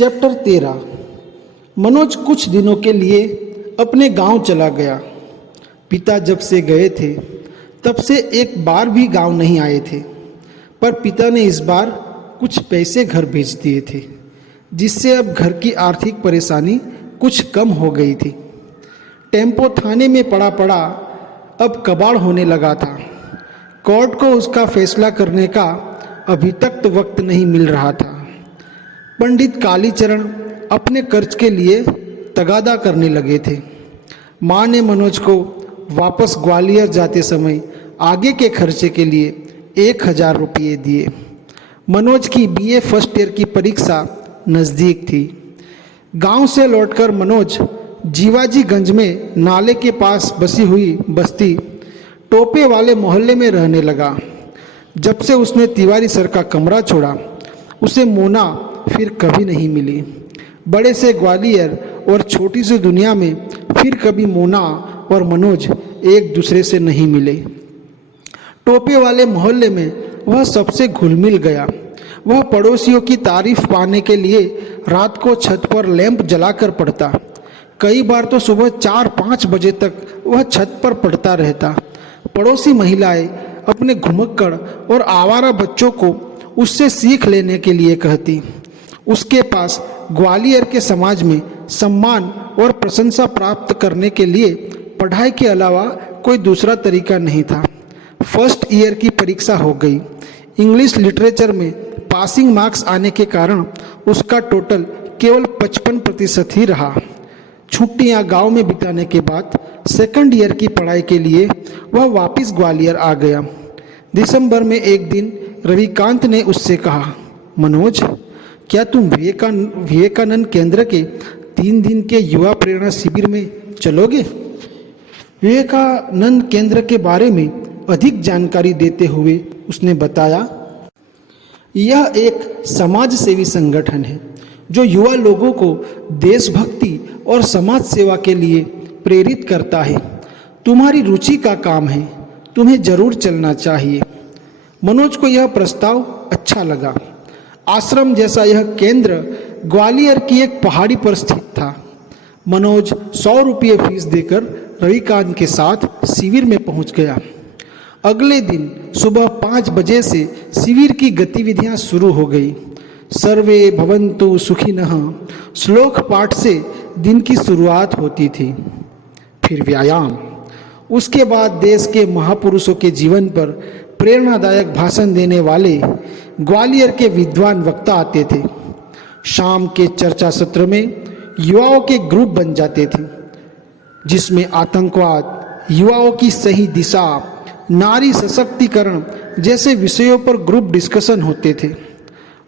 Chapter 13। Manoj कुछ दिनों के लिए अपने गांव चला गया। पिता जब से गए थे तब से एक बार भी गांव नहीं आए थे, पर पिता ने इस बार कुछ पैसे घर भेज दिए थे, जिससे अब घर की आर्थिक परेशानी कुछ कम हो गई थी। टेम्पो थाने में पड़ा पड़ा अब कबाड़ होने लगा था। कोर्ट को उसका फैसला करने का अभी तक तो वक्त नहीं मिल रहा था। पंडित कालीचरण अपने कर्ज के लिए तगादा करने लगे थे। माँ ने मनोज को वापस ग्वालियर जाते समय आगे के खर्चे के लिए 1000 रुपये दिए। मनोज की बीए फर्स्ट ईयर की परीक्षा नज़दीक थी। गांव से लौटकर मनोज जीवाजीगंज में नाले के पास बसी हुई बस्ती टोपे वाले मोहल्ले में रहने लगा। जब से उसने तिवारी सर का कमरा छोड़ा, उसे मोना फिर कभी नहीं मिली। बड़े से ग्वालियर और छोटी सी दुनिया में फिर कभी मोना और मनोज एक दूसरे से नहीं मिले। टोपे वाले मोहल्ले में वह सबसे घुल मिल गया। वह पड़ोसियों की तारीफ पाने के लिए रात को छत पर लैंप जलाकर पढ़ता। कई बार तो सुबह 4-5 बजे तक वह छत पर पढ़ता रहता। पड़ोसी महिलाएं अपने घुमक्कड़ और आवारा बच्चों को उससे सीख लेने के लिए कहती। उसके पास ग्वालियर के समाज में सम्मान और प्रशंसा प्राप्त करने के लिए पढ़ाई के अलावा कोई दूसरा तरीका नहीं था। फर्स्ट ईयर की परीक्षा हो गई। इंग्लिश लिटरेचर में पासिंग मार्क्स आने के कारण उसका टोटल केवल 55% ही रहा। छुट्टियां गांव में बिताने के बाद सेकंड ईयर की पढ़ाई के लिए वह वापस ग्वालियर आ गया। दिसंबर में एक दिन रविकांत ने उससे कहा, मनोज, क्या तुम विवेकानंद केंद्र के 3 दिन के युवा प्रेरणा शिविर में चलोगे? विवेकानंद केंद्र के बारे में अधिक जानकारी देते हुए उसने बताया, यह एक समाज सेवी संगठन है जो युवा लोगों को देशभक्ति और समाज सेवा के लिए प्रेरित करता है। तुम्हारी रुचि का काम है, तुम्हें जरूर चलना चाहिए। मनोज को यह प्रस्ताव अच्छा लगा। आश्रम जैसा यह केंद्र ग्वालियर की एक पहाड़ी पर स्थित था। मनोज 100 रुपये फीस देकर रविकांत के साथ शिविर में पहुंच गया। अगले दिन सुबह 5 बजे से शिविर की गतिविधियां शुरू हो गई। सर्वे भवन्तु सुखिनः श्लोक पाठ से दिन की शुरुआत होती थी। फिर व्यायाम। उसके बाद देश के महापुरुषों के जीवन पर प्रेरणादायक भाषण देने वाले ग्वालियर के विद्वान वक्ता आते थे। शाम के चर्चा सत्र में युवाओं के ग्रुप बन जाते थे, जिसमें आतंकवाद, युवाओं की सही दिशा, नारी सशक्तिकरण जैसे विषयों पर ग्रुप डिस्कशन होते थे।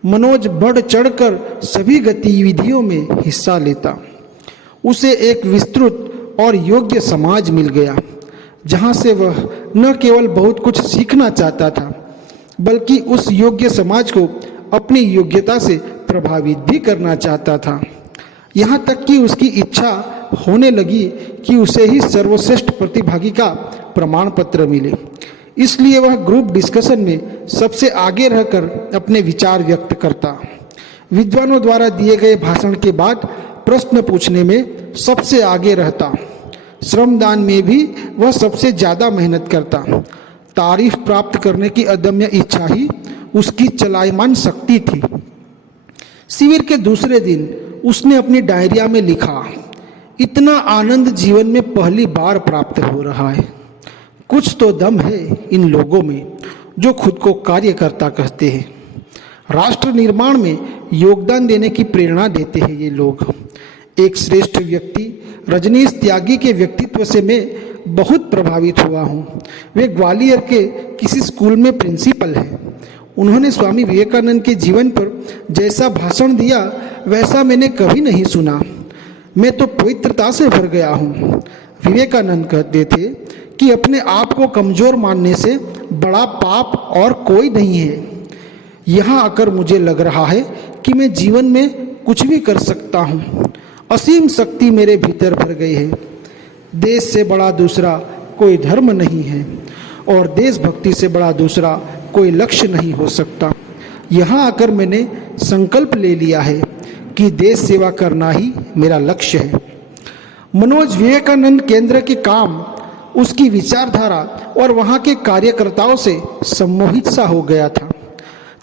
मनोज बढ़ चढ़कर सभी गतिविधियों में हिस्सा लेता। उसे एक विस्तृत और योग्य समाज मिल गया, जहाँ से वह न केवल बहुत कुछ सीखना चाहता था, बल्कि उस योग्य समाज को अपनी योग्यता से प्रभावित भी करना चाहता था। यहाँ तक कि उसकी इच्छा होने लगी कि उसे ही सर्वश्रेष्ठ प्रतिभागी का प्रमाण पत्र मिले। इसलिए वह ग्रुप डिस्कशन में सबसे आगे रहकर अपने विचार व्यक्त करता। विद्वानों द्वारा दिए गए भाषण के बाद प्रश्न पूछने में सबसे आगे रहता। श्रमदान में भी वह सबसे ज़्यादा मेहनत करता। तारीफ प्राप्त करने की अदम्य इच्छा ही उसकी चलायमान शक्ति थी। शिविर के दूसरे दिन उसने अपनी डायरिया में लिखा, इतना आनंद जीवन में पहली बार प्राप्त हो रहा है। कुछ तो दम है इन लोगों में जो खुद को कार्यकर्ता कहते हैं। राष्ट्र निर्माण में योगदान देने की प्रेरणा देते हैं ये लोग। एक श्रेष्ठ व्यक्ति रजनीश त्यागी के व्यक्तित्व से मैं बहुत प्रभावित हुआ हूँ। वे ग्वालियर के किसी स्कूल में प्रिंसिपल हैं। उन्होंने स्वामी विवेकानंद के जीवन पर जैसा भाषण दिया वैसा मैंने कभी नहीं सुना। मैं तो पवित्रता से भर गया हूँ। विवेकानंद कहते थे कि अपने आप को कमज़ोर मानने से बड़ा पाप और कोई नहीं है। यहाँ आकर मुझे लग रहा है कि मैं जीवन में कुछ भी कर सकता हूँ। असीम शक्ति मेरे भीतर भर गई है। देश से बड़ा दूसरा कोई धर्म नहीं है और देशभक्ति से बड़ा दूसरा कोई लक्ष्य नहीं हो सकता। यहाँ आकर मैंने संकल्प ले लिया है कि देश सेवा करना ही मेरा लक्ष्य है। मनोज विवेकानंद केंद्र के काम, उसकी विचारधारा और वहाँ के कार्यकर्ताओं से सम्मोहित सा हो गया था।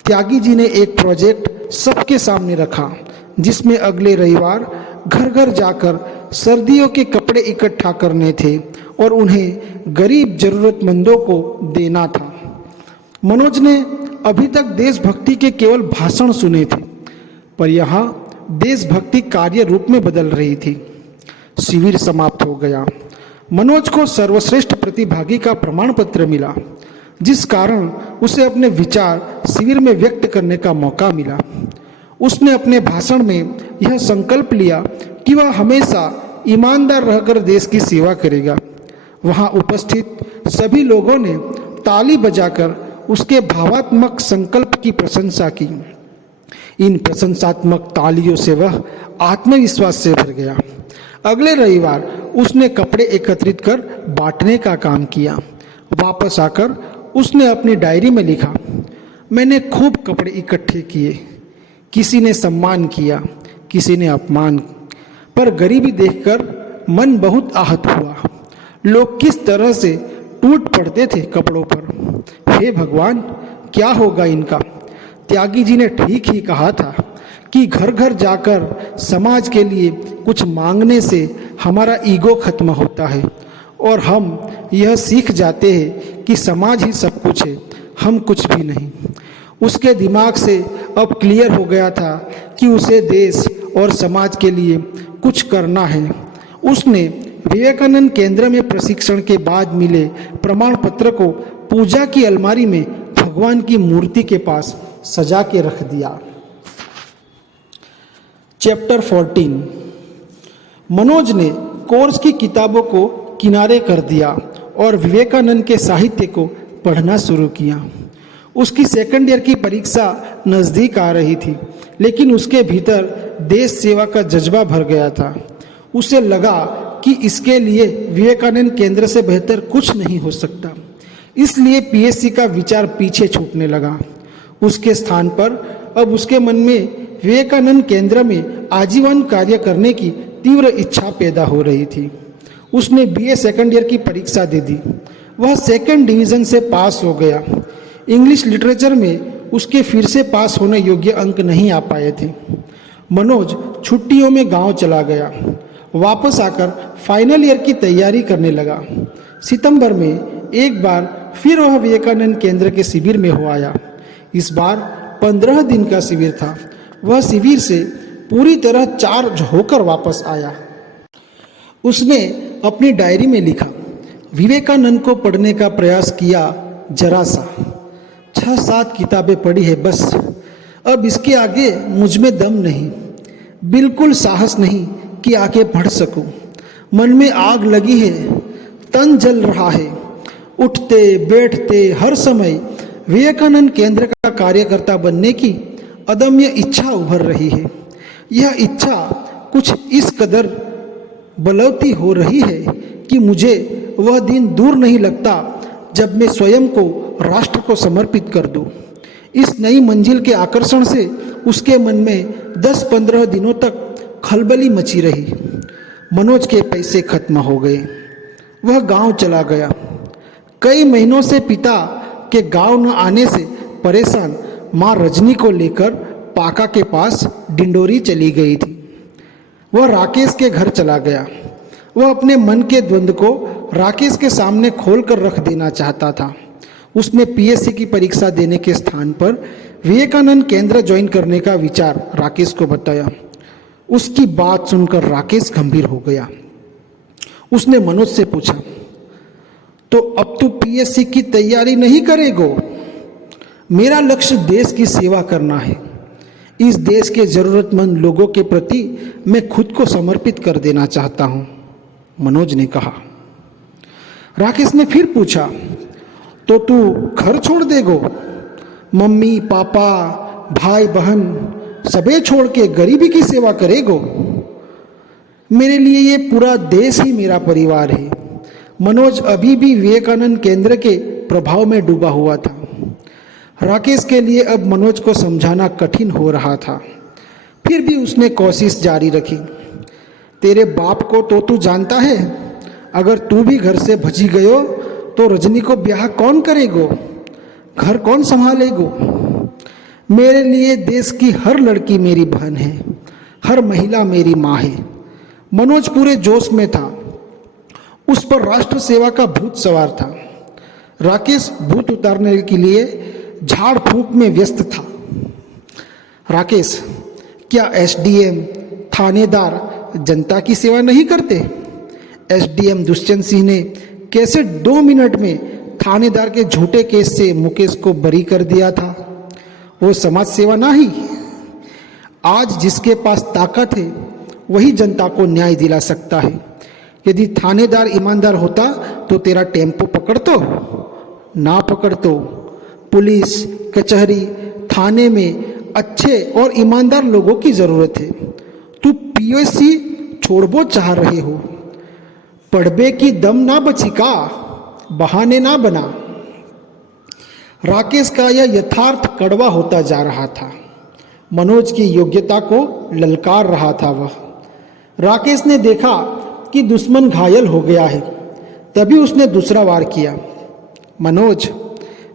त्यागी जी ने एक प्रोजेक्ट सबके सामने रखा, जिसमें अगले रविवार घर घर जाकर सर्दियों के कपड़े इकट्ठा करने थे और उन्हें गरीब जरूरतमंदों को देना था। मनोज ने अभी तक देशभक्ति के केवल भाषण सुने थे, पर यहाँ देशभक्ति कार्य रूप में बदल रही थी। शिविर समाप्त हो गया। मनोज को सर्वश्रेष्ठ प्रतिभागी का प्रमाण पत्र मिला, जिस कारण उसे अपने विचार शिविर में व्यक्त करने का मौका मिला। उसने अपने भाषण में यह संकल्प लिया कि वह हमेशा ईमानदार रहकर देश की सेवा करेगा। वहाँ उपस्थित सभी लोगों ने ताली बजाकर उसके भावात्मक संकल्प की प्रशंसा की। इन प्रशंसात्मक तालियों से वह आत्मविश्वास से भर गया। अगले रविवार उसने कपड़े एकत्रित कर बांटने का काम किया। वापस आकर उसने अपनी डायरी में लिखा, मैंने खूब कपड़े इकट्ठे किए। किसी ने सम्मान किया, किसी ने अपमान, पर गरीबी देखकर मन बहुत आहत हुआ। लोग किस तरह से टूट पड़ते थे कपड़ों पर। हे भगवान, क्या होगा इनका। त्यागी जी ने ठीक ही कहा था कि घर घर जाकर समाज के लिए कुछ मांगने से हमारा ईगो खत्म होता है और हम यह सीख जाते हैं कि समाज ही सब कुछ है, हम कुछ भी नहीं। उसके दिमाग से अब क्लियर हो गया था कि उसे देश और समाज के लिए कुछ करना है। उसने विवेकानंद केंद्र में प्रशिक्षण के बाद मिले प्रमाण पत्र को पूजा की अलमारी में भगवान की मूर्ति के पास सजा के रख दिया। चैप्टर 14। मनोज ने कोर्स की किताबों को किनारे कर दिया और विवेकानंद के साहित्य को पढ़ना शुरू किया। उसकी सेकंड ईयर की परीक्षा नज़दीक आ रही थी, लेकिन उसके भीतर देश सेवा का जज्बा भर गया था। उसे लगा कि इसके लिए विवेकानंद केंद्र से बेहतर कुछ नहीं हो सकता। इसलिए पीएससी का विचार पीछे छूटने लगा। उसके स्थान पर अब उसके मन में विवेकानंद केंद्र में आजीवन कार्य करने की तीव्र इच्छा पैदा हो रही थी। उसने बीए सेकंड ईयर की परीक्षा दे दी। वह सेकंड डिवीज़न से पास हो गया। इंग्लिश लिटरेचर में उसके फिर से पास होने योग्य अंक नहीं आ पाए थे। मनोज छुट्टियों में गांव चला गया। वापस आकर फाइनल ईयर की तैयारी करने लगा। सितंबर में एक बार फिर वह विवेकानंद केंद्र के शिविर में हो आया। इस बार 15 दिन का शिविर था। वह शिविर से पूरी तरह चार्ज होकर वापस आया। उसने अपनी डायरी में लिखा, विवेकानंद को पढ़ने का प्रयास किया, जरा सा 6-7 किताबें पढ़ी है बस। अब इसके आगे मुझ में दम नहीं, बिल्कुल साहस नहीं कि आगे बढ़ सकूं। मन में आग लगी है, तन जल रहा है। उठते बैठते हर समय विवेकानंद केंद्र का कार्यकर्ता बनने की अदम्य इच्छा उभर रही है। यह इच्छा कुछ इस कदर बलवती हो रही है कि मुझे वह दिन दूर नहीं लगता जब मैं स्वयं को राष्ट्र को समर्पित कर दूं। इस नई मंजिल के आकर्षण से उसके मन में 10-15 दिनों तक खलबली मची रही। मनोज के पैसे खत्म हो गए। वह गांव चला गया। कई महीनों से पिता के गांव न आने से परेशान माँ रजनी को लेकर पाका के पास डिंडोरी चली गई थी। वह राकेश के घर चला गया। वह अपने मन के द्वंद्व को राकेश के सामने खोलकर रख देना चाहता था। उसने पीएससी की परीक्षा देने के स्थान पर विवेकानंद केंद्र ज्वाइन करने का विचार राकेश को बताया। उसकी बात सुनकर राकेश गंभीर हो गया। उसने मनोज से पूछा, तो अब तू पीएससी की तैयारी नहीं करेगो? मेरा लक्ष्य देश की सेवा करना है। इस देश के जरूरतमंद लोगों के प्रति मैं खुद को समर्पित कर देना चाहता हूं, मनोज ने कहा। राकेश ने फिर पूछा, तो तू घर छोड़ देगो? मम्मी पापा भाई बहन सबे छोड़ के गरीबी की सेवा करेगो? मेरे लिए ये पूरा देश ही मेरा परिवार है। मनोज अभी भी विवेकानंद केंद्र के प्रभाव में डूबा हुआ था। राकेश के लिए अब मनोज को समझाना कठिन हो रहा था। फिर भी उसने कोशिश जारी रखी। तेरे बाप को तो तू जानता है, अगर तू भी घर से भजी गयो तो रजनी को ब्याह कौन करेगो, घर कौन संभालेगो। मेरे लिए देश की हर लड़की मेरी बहन है, हर महिला मेरी माँ है। मनोज पूरे जोश में था। उस पर राष्ट्र सेवा का भूत सवार था। राकेश भूत उतारने के लिए झाड़ फूंक में व्यस्त था। राकेश, क्या एसडीएम थानेदार जनता की सेवा नहीं करते? एसडीएम दुष्यंत सिंह ने कैसे 2 मिनट में थानेदार के झूठे केस से मुकेश को बरी कर दिया था। वो समाज सेवा ना ही। आज जिसके पास ताकत है वही जनता को न्याय दिला सकता है। यदि थानेदार ईमानदार होता तो तेरा टेम्पो पकड़तो, ना पकड़तो। पुलिस कचहरी थाने में अच्छे और ईमानदार लोगों की ज़रूरत है। तू पीओसी छोड़बो चाह रहे हो, पढ़बे की दम ना बची का, बहाने ना बना। राकेश का यह यथार्थ कड़वा होता जा रहा था। मनोज की योग्यता को ललकार रहा था वह। राकेश ने देखा कि दुश्मन घायल हो गया है, तभी उसने दूसरा वार किया। मनोज,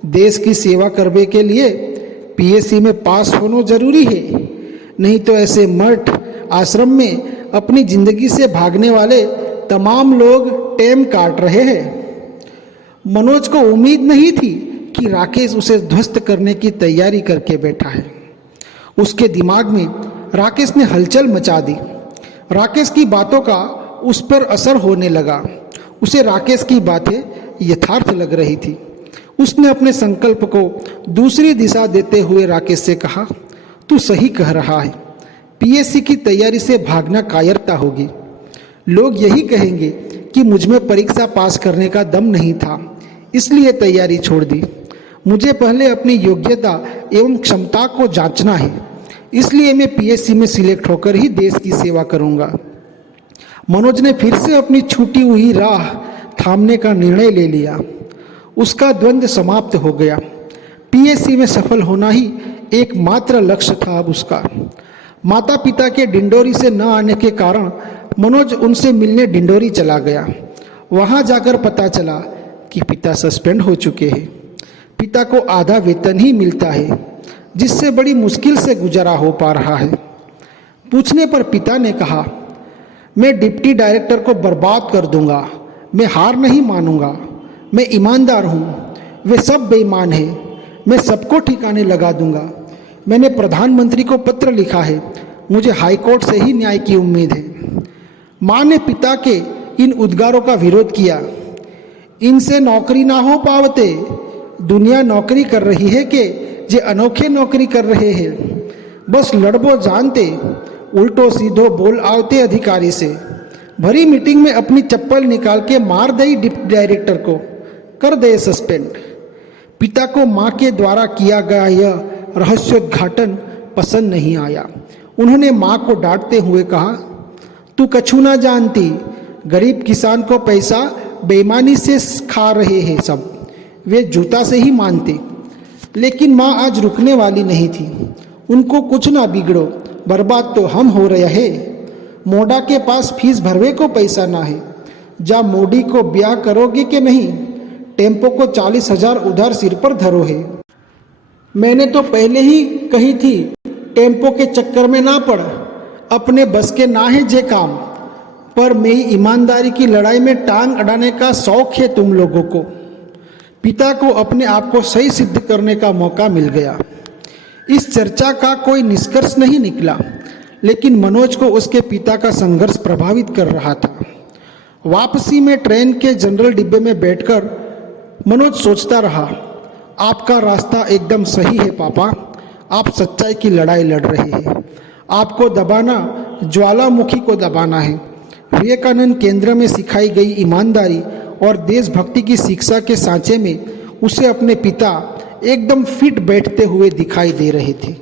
देश की सेवा करने के लिए पीएससी में पास होना जरूरी है, नहीं तो ऐसे मठ आश्रम में अपनी जिंदगी से भागने वाले तमाम लोग टेम काट रहे हैं। मनोज को उम्मीद नहीं थी कि राकेश उसे ध्वस्त करने की तैयारी करके बैठा है। उसके दिमाग में राकेश ने हलचल मचा दी। राकेश की बातों का उस पर असर होने लगा। उसे राकेश की बातें यथार्थ लग रही थी। उसने अपने संकल्प को दूसरी दिशा देते हुए राकेश से कहा, तू सही कह रहा है, पीएससी की तैयारी से भागना कायरता होगी। लोग यही कहेंगे कि मुझ में परीक्षा पास करने का दम नहीं था, इसलिए तैयारी छोड़ दी। मुझे पहले अपनी योग्यता एवं क्षमता को जांचना है, इसलिए मैं पीएससी में सिलेक्ट होकर ही देश की सेवा करूंगा। मनोज ने फिर से अपनी छूटी हुई राह थामने का निर्णय ले लिया। उसका द्वंद्व समाप्त हो गया। पीएससी में सफल होना ही एकमात्र लक्ष्य था अब उसका। माता पिता के डिंडोरी से न आने के कारण मनोज उनसे मिलने डिंडोरी चला गया। वहां जाकर पता चला कि पिता सस्पेंड हो चुके हैं। पिता को आधा वेतन ही मिलता है, जिससे बड़ी मुश्किल से गुजारा हो पा रहा है। पूछने पर पिता ने कहा, मैं डिप्टी डायरेक्टर को बर्बाद कर दूंगा, मैं हार नहीं मानूंगा, मैं ईमानदार हूँ, वे सब बेईमान हैं, मैं सबको ठिकाने लगा दूंगा। मैंने प्रधानमंत्री को पत्र लिखा है, मुझे हाईकोर्ट से ही न्याय की उम्मीद है। माँ ने पिता के इन उद्गारों का विरोध किया। इनसे नौकरी ना हो पावते, दुनिया नौकरी कर रही है कि जे अनोखे नौकरी कर रहे हैं। बस लड़बो जानते, उल्टो सीधो बोल आवते अधिकारी से। भरी मीटिंग में अपनी चप्पल निकाल के मार दई डिप्टी डायरेक्टर को, कर दे सस्पेंड। पिता को माँ के द्वारा किया गया यह रहस्योद्घाटन पसंद नहीं आया। उन्होंने माँ को डांटते हुए कहा, तू कछु ना जानती, गरीब किसान को पैसा बेईमानी से खा रहे हैं सब, वे जूता से ही मानते। लेकिन माँ आज रुकने वाली नहीं थी। उनको कुछ ना बिगड़ो, बर्बाद तो हम हो रहे हैं। मोडा के पास फीस भरवे को पैसा ना है, जा मोडी को ब्याह करोगे कि नहीं? टेम्पो को 40,000 उधार सिर पर धरो है। मैंने तो पहले ही कही थी, टेम्पो के चक्कर में ना पड़, अपने बस के ना है जे काम। पर मेरी ईमानदारी की लड़ाई में टांग अड़ाने का शौक है तुम लोगों को। पिता को अपने आप को सही सिद्ध करने का मौका मिल गया। इस चर्चा का कोई निष्कर्ष नहीं निकला, लेकिन मनोज को उसके पिता का संघर्ष प्रभावित कर रहा था। वापसी में ट्रेन के जनरल डिब्बे में बैठकर मनोज सोचता रहा, आपका रास्ता एकदम सही है पापा, आप सच्चाई की लड़ाई लड़ रहे हैं। आपको दबाना ज्वालामुखी को दबाना है। विवेकानंद केंद्र में सिखाई गई ईमानदारी और देशभक्ति की शिक्षा के सांचे में उसे अपने पिता एकदम फिट बैठते हुए दिखाई दे रहे थे।